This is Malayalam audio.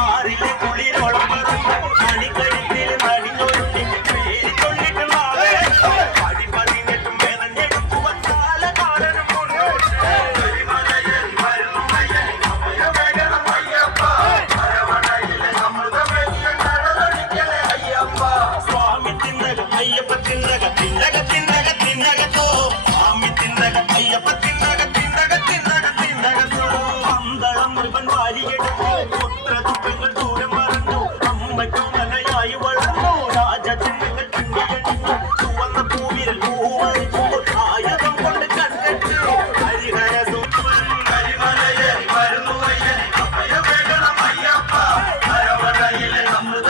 ആറിലെ കുളിരോളം പറഞ്ഞു മണിക്കഴുത്തിൽ നടിഞ്ഞൊരുങ്ങി പേര് ചൊല്ലിട്ട് നാളെ പടി 18 മെനഞ്ഞെടുക്കുവാൻ കാലകാലനും സ്വാമി തിന്നക അയ്യപ്പ തിന്നക തിന്നക തിന്നക തിന്നകത്തോ സ്വാമി തിന്നക അയ്യപ്പ തിന്നക തിന്നക തിന്നക തിന്നകത്തോ പന്തളം മുഴുവൻ വാരിയെടുത്തു പുത്രദുഃഖങ്ങൾ ദൂരം മറന്നു അമ്മയ്ക്കു മനയായി വളർന്നു രാജചിഹ്നങ്ങൾ ചുണ്ടിയടിച്ചു ചുവന്ന പൂവിരൽ പൂവരിക്കുമ്പോൾ ആയുധം കൊണ്ട് കണ്ടെത്തി ഹരിഹര സൂത്രൻ കരിമലയേറി വരുന്നു അയ്യനെ അഭയമേകണം അയ്യപ്പ അരവണയിലെ അമൃത